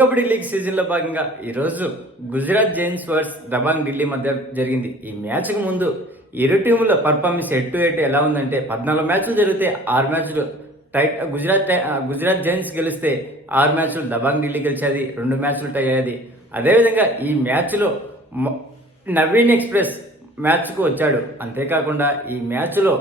Kabaddi league సీజన్లో భాగంగా ఈరోజు గుజరాత్ జైన్స్ వర్సెస్ దబాంగ్ ఢిల్లీ మధ్య జరిగింది. ఈ మ్యాచ్కు ముందు ఇరు టీముల పర్ఫార్మెన్స్ ఎట్ టు ఎట్ ఎలా ఉందంటే 14 మ్యాచ్లు జరిగితే 6 మ్యాచ్లు గుజరాత్ జైన్స్ గెలిస్తే 6 మ్యాచ్లు దబాంగ్ ఢిల్లీ గెలిచేది, 2 మ్యాచ్లు టై అయ్యేది. అదేవిధంగా ఈ మ్యాచ్లో నవీన్ ఎక్స్ప్రెస్ మ్యాచ్కు వచ్చాడు. అంతేకాకుండా ఈ మ్యాచ్లో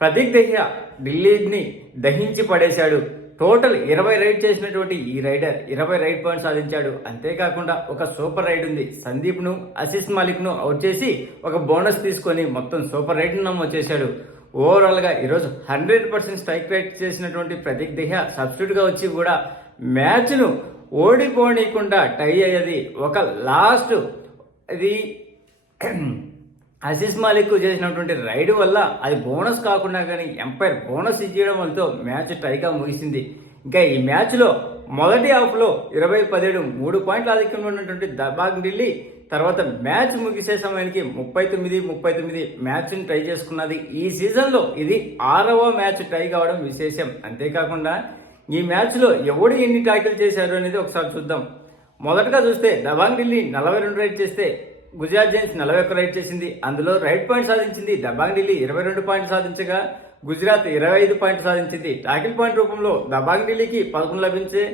ప్రతీక్ దహియా ఢిల్లీని దహించి పడేశాడు. టోటల్ 20 రైడ్ చేసినటువంటి ఈ రైడర్ 20 రైడ్ పాయింట్స్ సాధించాడు. అంతేకాకుండా ఒక సూపర్ రైడ్ ఉంది. సందీప్ ను ఆశీస్ మాలిక్ ను అవుట్ చేసి ఒక బోనస్ తీసుకొని మొత్తం సూపర్ రైడ్ నమోదు చేశాడు. ఓవరాల్ గా ఈరోజు 100% స్ట్రైక్ రేట్ చేసినటువంటి ప్రతీక్ దహియా సబ్స్టిట్యూట్ గా వచ్చి కూడా మ్యాచ్ ను ఓడిపోనీయకుండా టై అయ్యేది. ఒక లాస్ట్ ఇది ఆశీస్ మాలిక్ చేసినటువంటి రైడ్ వల్ల అది బోనస్ కాకుండా కానీ ఎంపైర్ బోనస్ ఇచ్చేయడం వల్ల మ్యాచ్ టైగా ముగిసింది. ఇంకా ఈ మ్యాచ్లో మొదటి హాఫ్లో 20-17 3 పాయింట్ల ఆధిక్యంలో ఉన్నటువంటి దబాంగ్ ఢిల్లీ తర్వాత మ్యాచ్ ముగిసే సమయానికి 39-39 మ్యాచ్ని టై చేసుకున్నది. ఈ సీజన్లో ఇది 6వ మ్యాచ్ టై కావడం విశేషం. అంతేకాకుండా ఈ మ్యాచ్లో ఎవడు ఎన్ని ట్యాకిల్ చేశారు అనేది ఒకసారి చూద్దాం. మొదటగా చూస్తే దబాంగ్ ఢిల్లీ 42 రైడ్ చేస్తే గుజరాత్ జైన్స్ 41 రైడ్ చేసింది. అందులో రైడ్ పాయింట్ సాధించింది దబాంగ్ ఢిల్లీ 22 పాయింట్ సాధించగా గుజరాత్ 25 పాయింట్ సాధించింది. టాకిల్ పాయింట్ రూపంలో దబాంగ్ ఢిల్లీకి 11 లభించే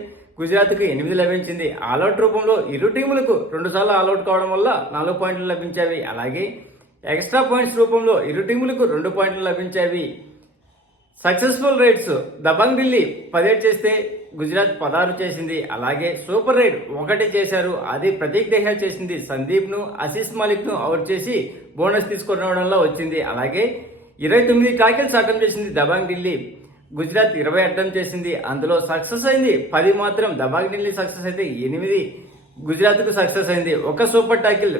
గుజరాత్కు 8 లభించింది. ఆల్అౌట్ రూపంలో ఇరు టీములకు 2 సార్లు ఆల్అౌట్ కావడం వల్ల 4 పాయింట్లు లభించాయి. అలాగే ఎక్స్ట్రా పాయింట్స్ రూపంలో ఇరు టీములకు 2 పాయింట్లు లభించాయి. సక్సెస్ఫుల్ రైడ్స్ దబాంగ్ ఢిల్లీ 17 చేస్తే గుజరాత్ 16 చేసింది. అలాగే సూపర్ రైడ్ 1 చేశారు, అది ప్రతీక్ దహియా చేసింది. సందీప్ ను ఆశీస్ మాలిక్ ను అవుట్ చేసి బోనస్ తీసుకురావడంలో వచ్చింది. అలాగే 29 టాకిల్స్ అటెంప్ట్ చేసింది దబాంగ్ ఢిల్లీ, గుజరాత్ 20 అటెంప్ట్ చేసింది. అందులో సక్సెస్ అయింది 10 మాత్రం దబాంగ్ ఢిల్లీ సక్సెస్ అయితే 8 గుజరాత్ కు సక్సెస్ అయింది. ఒక సూపర్ టాకిల్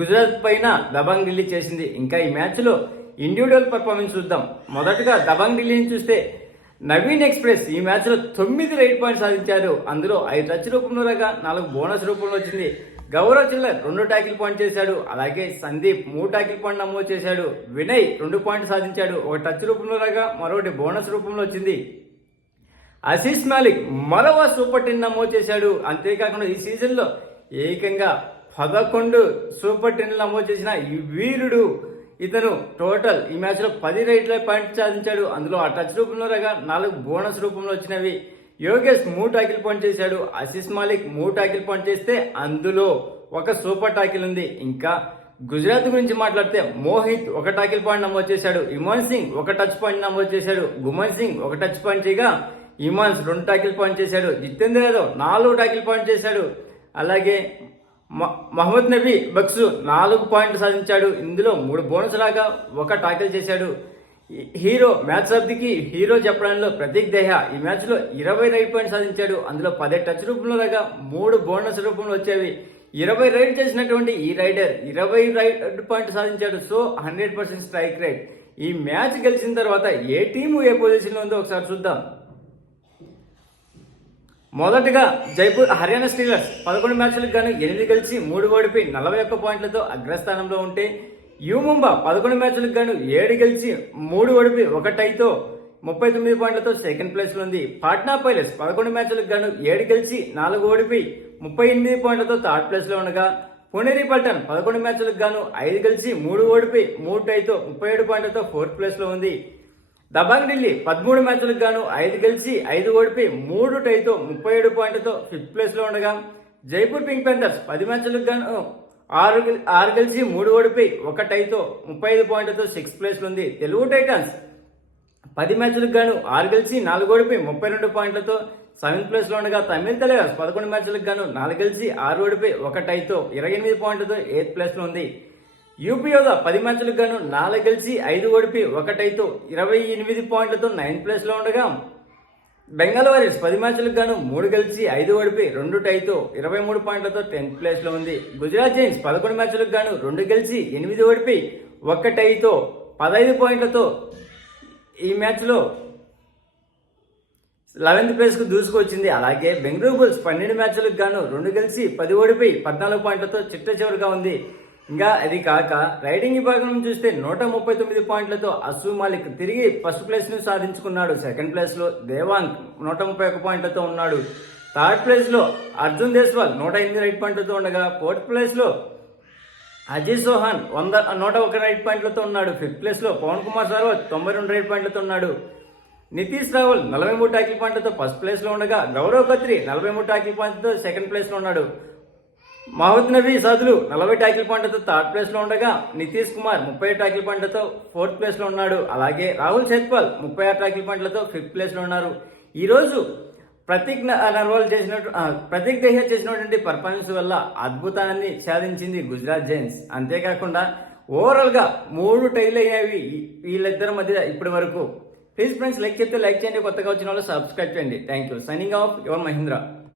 గుజరాత్ పైన దబాంగ్ ఢిల్లీ చేసింది. ఇంకా ఈ మ్యాచ్ లో ఇండివిజువల్ పర్ఫార్మెన్స్ చూద్దాం. మొదటగా దబాంగ్ ఢిల్లీని చూస్తే నవీన్ ఎక్స్ప్రెస్ ఈ మ్యాచ్ లో 9 రైడ్ పాయింట్స్ సాధించారు. అందులో 5 టచ్ రూపంలో రాగా 4 బోనస్ రూపంలో వచ్చింది. గౌరవ్ చిల్లర్ 2 టాకిల్ పాయింట్ చేశాడు. అలాగే సందీప్ 3 టాకిల్ పాయింట్ నమోదు చేశాడు. వినయ్ 2 పాయింట్ సాధించాడు. 1 టచ్ రూపంలో రాగా మరొకటి బోనస్ రూపంలో వచ్చింది. ఆశీస్ మాలిక్ మరో సూపర్ 10 నమోదు చేశాడు. అంతేకాకుండా ఈ సీజన్ లో ఏకంగా 11 సూపర్ 10 నమోదు చేసిన ఈ వీరుడు ఇతను టోటల్ ఈ మ్యాచ్ లో 10 రైడ్ల పాయింట్ సాధించాడు. అందులో ఆ టచ్ రూపంలో రాగా 4 బోనస్ రూపంలో వచ్చినవి. యోగేష్ 3 టాకిల్ పాయింట్ చేశాడు. ఆశీస్ మాలిక్ 3 టాకిల్ పాయింట్ చేస్తే అందులో ఒక సూపర్ టాకిల్ ఉంది. ఇంకా గుజరాత్ గురించి మాట్లాడితే మోహిత్ 1 టాకిల్ పాయింట్ నమోదు చేశాడు. ఇమాన్ సింగ్ 1 టచ్ పాయింట్ నమోదు చేశాడు. గుమన్ సింగ్ 1 టచ్ పాయింట్ చేయగా ఇమాన్స్ 2 టాకిల్ పాయింట్ చేశాడు. జితేంద్ర యాదవ్ 4 టాకిల్ పాయింట్ చేశాడు. అలాగే మహమ్మద్ నబీ బక్సు 4 పాయింట్లు సాధించాడు. ఇందులో 3 బోనస్ లాగా 1 టాకిల్ చేశాడు. హీరో మ్యాచ్ ఆఫ్ దికి హీరో చెప్పడంలో ప్రతీక్ దహియా ఈ మ్యాచ్ లో 20 రైడ్ పాయింట్ సాధించాడు. అందులో 10 టచ్ రూపంలో లాగా 3 బోనస్ రూపంలో వచ్చేవి. 20 రైడ్ చేసినటువంటి ఈ రైడర్ 20 రైడ్ పాయింట్ సాధించాడు. So 100% strike rate. ఈ మ్యాచ్ గెలిచిన తర్వాత ఏ టీము ఏ పొజిషన్ లో ఉందో ఒకసారి చూద్దాం. మొదటగా జైపూర్ హర్యానా స్టీలర్స్ 11 మ్యాచ్లకు గాను 8 గెలిచి 3 ఓడిపోయి 41 పాయింట్లతో అగ్రస్థానంలో ఉంటే యూ ముంబా 11 మ్యాచ్లకు గాను 7 గెలిచి 3 ఓడిపోయి 1 టైతో 39 పాయింట్లతో సెకండ్ ప్లేస్ లో ఉంది. పాట్నా పైలట్స్ 11 మ్యాచ్లకు గాను 7 గెలిచి 4 ఓడిపోయి 38 పాయింట్లతో థర్డ్ ప్లేస్ లో ఉండగా పుణేరి పల్టన్ 11 మ్యాచ్లకు గాను 5 గెలిచి 3 ఓడిపోయి 3 టైతో 37 పాయింట్లతో ఫోర్త్ ప్లేస్ లో ఉంది. దబాంగ్ ఢిల్లీ 13 మ్యాచ్లకు గాను 5 గెలిచి 5 ఓడిపోయి 3 టైతో 37 పాయింట్లతో ఫిఫ్త్ ప్లేస్ లో ఉండగా జైపూర్ పింక్ ప్యాంథర్స్ 10 మ్యాచ్లకు గాను 6 గెలిచి 3 ఓడిపోయి 1 టైతో 35 పాయింట్లతో సిక్స్త్ ప్లేస్ లో ఉంది. తెలుగు టైటాన్స్ 10 మ్యాచ్లకు గాను 6 గెలిచి 4 ఓడిపోయి 32 పాయింట్లతో సెవెంత్ ప్లేస్ లో ఉండగా తమిళ టైగర్స్ 11 మ్యాచ్లకు గాను 4 గెలిచి 6 ఓడిపోయి 1 టైతో 28 పాయింట్లతో ఎయిత్ ప్లేస్ లో ఉంది. యూపీ యోధా 10 మ్యాచ్లకు గాను 4 గెలిచి 5 ఓడిపోయి 1 టైతో 28 పాయింట్లతో 9th ప్లేస్ లో ఉండగా బెంగాల్ వారియర్స్ 10 మ్యాచ్లకు గాను 3 గెలిచి 5 ఓడిపోయి 2 టైతో 23 పాయింట్లతో 10th ప్లేస్ లో ఉంది. గుజరాత్ జైన్స్ 11 మ్యాచ్లకు గాను 2 గెలిచి 8 ఓడిపోయి 1 టైతో 15 పాయింట్లతో ఈ మ్యాచ్ లో 11th ప్లేస్ కు దూసుకొచ్చింది. అలాగే బెంగళూరు బుల్స్ 12 మ్యాచ్లకు గాను 2 గెలిచి 10 ఓడిపోయి 14 పాయింట్లతో చిట్ట చివరిగా ఉంది. ఇంకా అది కాక రైడింగ్ విభాగం చూస్తే 139 పాయింట్లతో అసూ మాలిక్ తిరిగి ఫస్ట్ ప్లేస్ ను సాధించుకున్నాడు. సెకండ్ ప్లేస్ లో దేవాంగ్ 131 పాయింట్లతో ఉన్నాడు. థర్డ్ ప్లేస్లో అర్జున్ దేశ్వాల్ 108 రైట్ పాయింట్లతో ఉండగా ఫోర్త్ ప్లేస్లో అజయ్ చౌహాన్ 101 రైట్ పాయింట్లతో ఉన్నాడు. ఫిఫ్త్ ప్లేస్లో పవన్ కుమార్ సార్వత్ 92 రైట్ పాయింట్లతో ఉన్నాడు. నితీష్ రావల్ 43 ట్యాకిల్ పాయింట్లతో ఫస్ట్ ప్లేస్లో ఉండగా గౌరవ్ ఖత్రి 43 ట్యాకిల్ పాయింట్లతో సెకండ్ ప్లేస్లో ఉన్నాడు. మహమ్మద్ నబీ సాదులు 40 ట్యాకిల్ పాయింట్లతో థర్డ్ ప్లేస్లో ఉండగా నితీష్ కుమార్ 30 ట్యాకిల్ పాయింట్లతో ఫోర్త్ ప్లేస్లో ఉన్నాడు. అలాగే రాహుల్ షెట్పాల్ 36 ట్యాకిల్ పాయింట్లతో ఫిఫ్త్ ప్లేస్లో ఉన్నారు. ఈరోజు ప్రతీక్ దహియా చేసినటువంటి పర్ఫార్మెన్స్ వల్ల అద్భుతాన్ని సాధించింది గుజరాత్ జైంట్స్. అంతేకాకుండా ఓవరాల్గా 3 టైలు అయ్యాయి వీళ్ళిద్దరి మధ్య ఇప్పటి వరకు. ప్లీజ్ ఫ్రెండ్స్, లైక్ చేస్తే లైక్ చేయండి, కొత్తగా వచ్చిన వాళ్ళు సబ్స్క్రైబ్ చేయండి. Thank you. Signing off your Mahindra.